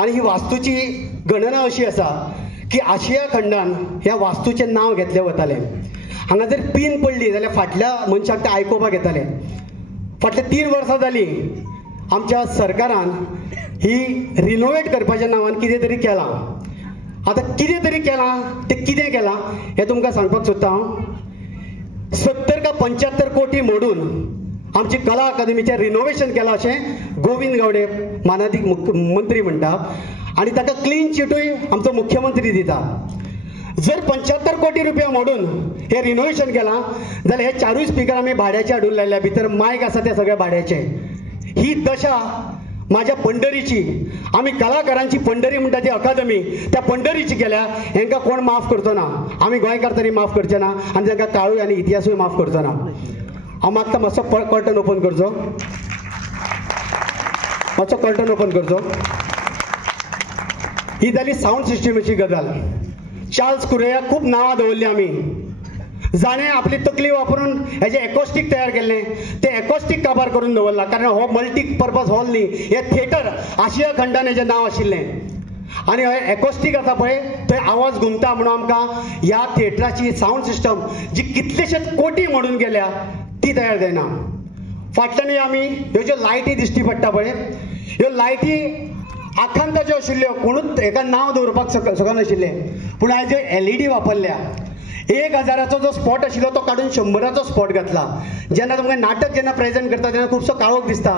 आणि ही वास्तूची गणना अशी आसा की आशिया खंडान ह्या वास्तूचें नांव घेतलें वतालें. हांगा जर पीन पडली जाल्यार फाटल्या मनशाक तें आयकोपाक येतालें. फाटल्या 3 वर्सां जालीं आमच्या सरकारान ही रिनोवेट करपाच्या नांवान कितें तरी केलां. आतां कितें तरी केलां तें कितें केलां हें तुमकां सांगपाक सोदता हांव. 70 का 75 कोटी मोडून आमची कला अकादमीचें रिनोवेशन केलां अशें गोविंद गावडे मानाधीक मंत्री म्हणटा आनी ताका क्लीन चिटूय आमचो मुख्यमंत्री दिता. जर 75 कोटी रुपया मोडून हे रिनोवेशन केलां जाल्यार हे 4 स्पिकर आमी भाड्याचे हाडून लायल्या. भितर मायक आसा ते सगळे भाड्याचे. ही दशा माझ्या पंढरीची, आमी कलाकारांची पंढरी म्हणटा ती अकादमी, त्या पंढरीची केल्या. हेंकां कोण माफ करचो ना. आमी गोंयकार तरी माफ करचे ना आनी तांकां काळूय आनी इतिहासूय माफ करचो ना. हांव मागता मातसो कर्टन ओपन करचो, मातसो कर्टन ओपन करचो. ही जाली साऊंड सिस्टमाची गजाल. चार्ल्स कुरेया खूब नांवां दवरलीं आमी. जाणें आपली तकली वापरून हेजें एकॉस्टीक तयार केल्लें. तें एकॉस्टीक काबार करून दवरला. कारण हो मल्टीपर्पज हॉल न्ही, हे थिएटर आशिया खंडान हेजें नांव आशिल्लें. आनी हे एकॉस्टीक आसा पळय थंय आवाज घुमता म्हणून आमकां ह्या थिएटराची साऊंड सिस्टम जी कितलेशेच कोटी मोडून गेल्या ती तयार जायना. फाटल्यान आमी ह्यो ज्यो लायटी दिश्टी पडटा पळय, ह्यो लायटी आखांत ज्यो आशिल्ल्यो कोणूच हेका नांव दवरपाक शकनाशिल्लें. पूण आयज LED वापरल्या. 1000 जो स्पॉट आशिल्लो तो काडून 100 स्पॉट घातला. जेन्ना तुमकां नाटक जेन्ना प्रेजेंट करता तेन्ना खुबसो काळोख दिसता.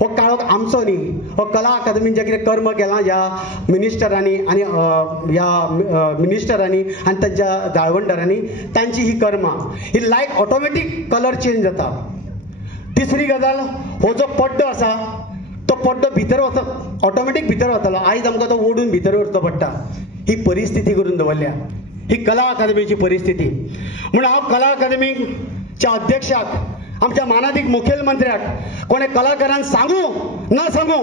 हो काळोख आमचो न्ही, हो कला अकादमीन जें कितें कर्म केलां ह्या मिनिस्टरांनी आनी तांच्या गाळवंडरांनी, तांची ही कर्मां. ही लायट ऑटोमॅटीक कलर चेंज जाता. तिसरी गजाल, हो जो पड्डो आसा तो पड्डो भितर वचप ऑटोमॅटीक भितर वतलो. आयज आमकां तो ओडून भितर व्हरचो पडटा. ही परिस्थिती करून दवरल्या. ही कला अकादमीची परिस्थिती. म्हणून हांव कला अकादमीच्या अध्यक्षाक, आमच्या मानाधीक मुखेलमंत्र्याक कोणे कलाकारांक सांगू ना सांगू,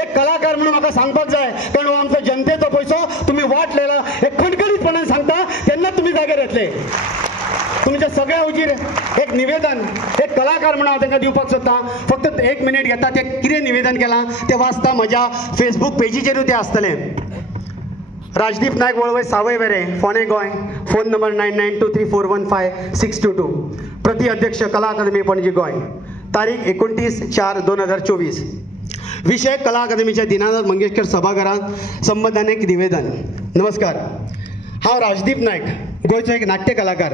एक कलाकार म्हणून म्हाका सांगपाक जाय. कारण हो आमचो जनतेचो पयसो तुम्ही वाट लायला हे खणखणीतपणान सांगता तेन्ना तुम्ही जाग्यार येतले. तुमच्या सगळ्या हुजीर एक निवेदन एक कलाकार म्हणून हांव तांकां दिवपाक सोदतां. फक्त 1 मिनिट घेता. ते कितें निवेदन केलां तें वाचता. म्हज्या फेसबूक पेजीचेरूय तें आसतलें. राजदीप नायक वळवय सावय वेरे, फोंडे गोंय. Phone number 9923415622. प्रति अध्यक्ष कला अकादमी पणजी गोंय. तारीख 29/4/2024. विषय कला अकादमीच्या दीनानाथ मंगेशकर सभाघरांत संबंधान एक निवेदन. नमस्कार, हांव राजदीप नायक, गोंयचो एक नाट्य कलाकार.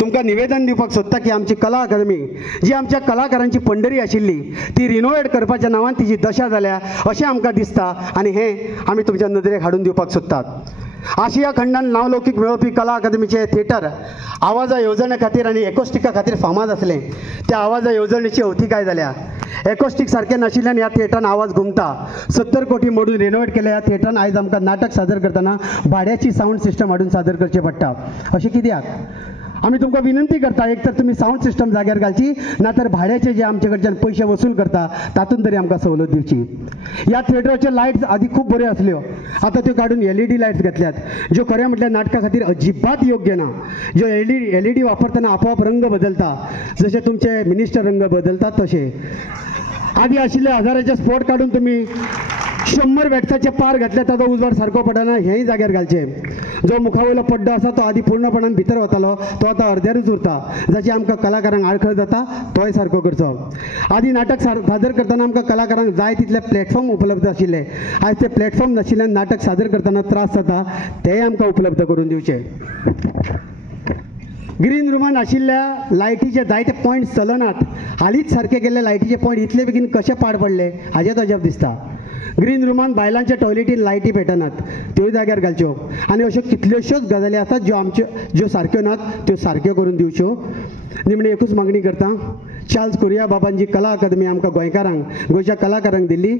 तुमकां निवेदन दिवपाक सोदता की आमची कला अकादमी जी आमच्या कलाकारांची पंढरी आशिल्ली ती रिनोवेट करपाच्या नांवान तिची दशा जाल्या अशें आमकां दिसता. आनी हें आमी तुमच्या नदरेक हाडून दिवपाक सोदतात. आशिया खंडान नावलौकीक मेळोवपी कला अकादमीचे थिएटर आवाजा येवजणे खातीर आनी एकॉस्टिका खातीर फामाद आसलें. त्या आवाजा येवजणेची अवती काय जाल्या. एकॉस्टीक सारकें नाशिल्ल्यान ह्या थिएटरान आवाज घुमता. 70 कोटी मोडून रिनोवेट केल्या ह्या थिएटरान आयज आमकां नाटक सादर करतना भाड्याची साऊंड सिस्टम हाडून सादर करचें पडटा. अशें कित्याक? आमी तुमकां विनंती करता, एक तर तुमी साऊंड सिस्टम जाग्यार घालची, ना तर भाड्याचे जे आमचे कडच्यान पयशे वसूल करता तातूंत तरी आमकां सवलत दिवची. ह्या थिएटराच्यो लायट्स आदी खूब बऱ्यो आसल्यो. आतां त्यो काडून LED लायट्स घातल्यात, ज्यो खरें म्हटल्यार नाटका खातीर अजिबात योग्य ना. ज्यो LED वापरतना आपोआप रंग बदलता, जशे तुमचे मिनिस्टर रंग बदलतात तशे. आदी आशिल्ले 1000चे स्पॉट काडून तुमी 100 वॅट्साचे पार घातले, ताचो उजवाड सारको पडना, हेंय जाग्यार घालचें. जो मुखावयलो पड्डो आसा तो आदी पूर्णपणान भितर वतालो, तो आतां अर्द्यारूच उरता, जाची आमकां कलाकारांक आडखळ जाता. तोय सारको करचो. आदी नाटक सादर करतना आमकां कलाकारांक जाय तितले प्लॅटफॉर्म उपलब्ध आशिल्ले. आयज ते प्लॅटफॉर्म नाशिल्ल्यान नाटक सादर करतना त्रास जाता, तेय आमकां उपलब्ध करून दिवचे. ग्रीन रुमान आशिल्ल्या लायटीचे जायते पॉयंट चलनात. हालींच सारके केल्ले लायटीचे पॉयंट इतले बेगीन कशे पाड पडले हाचेच अजाप दिसता. ग्रीन रुमान बायलांच्या टॉयलेटीन लायटी पेटनात, त्यो जाग्यार घालच्यो. आनी अश्यो कितल्योश्योच गजाली आसात ज्यो सारक्यो नात, त्यो सारक्यो करून दिवच्यो. निमणी एकूच मागणी करता. चार्ल्स कुरिया बाबान जी कला अकादमी आमकां गोंयकारांक, गोंयच्या कलाकारांक दिल्ली,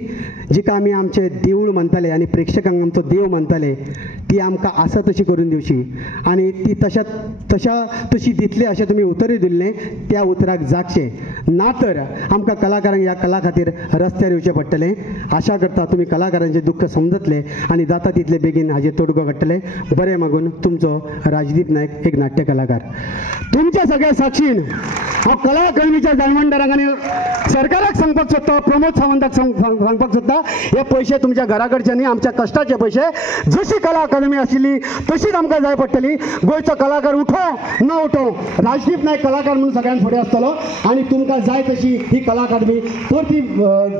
जिका आमी आमचे देवूळ मानताले आनी प्रेक्षकांक आमचो देव मानताले, ती आमकां आसा तशी करून दिवची. आनी ती तशी दितली अशें तुमी उतरूय दिल्लें, त्या उतराक जागचें. ना तर आमकां कलाकारांक ह्या कला खातीर रस्त्यार येवचें पडटलें. आशा करता तुमी कलाकारांचें दुख्ख समजतले आनी जाता तितले बेगीन हाजेर तोडगो काडटले. बरें मागून तुमचो राजदीप नायक, एक नाट्य कलाकार. तुमच्या सगळ्या साक्षीन हांव कला अकादमीच्या दानवंडराक आनी सरकाराक सांगपाक सोदता, प्रमोद सावंताक सांगपाक सोदता, हे पयशे तुमच्या घरा कडचे न्ही, आमच्या कश्टाचे पयशे. जशी कला अकादमी आशिल्ली तशीच आमकां जाय पडटली. गोंयचो कलाकार उठो न उठो, राजदीप नायक कलाकार म्हणून सगळ्यांत फुडें आसतलो आनी तुमकां जाय तशी ही कला अकादमी परती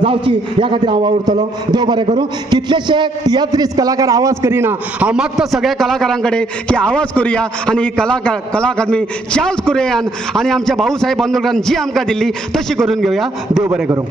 जावची ह्या खातीर हांव वावुरतलो. देव बरें करूं. कितलेशे तियात्रीस्ट कलाकार आवाज करिना. हांव मागता सगळ्या कलाकारां कडेन की आवाज करुया आनी ही कला अकादमी चान्स करुया आनी आमच्या भाऊसाहेब बांदोडकरान जी आमकां दिल्ली तशी करून घेवया. देव बरें करूं.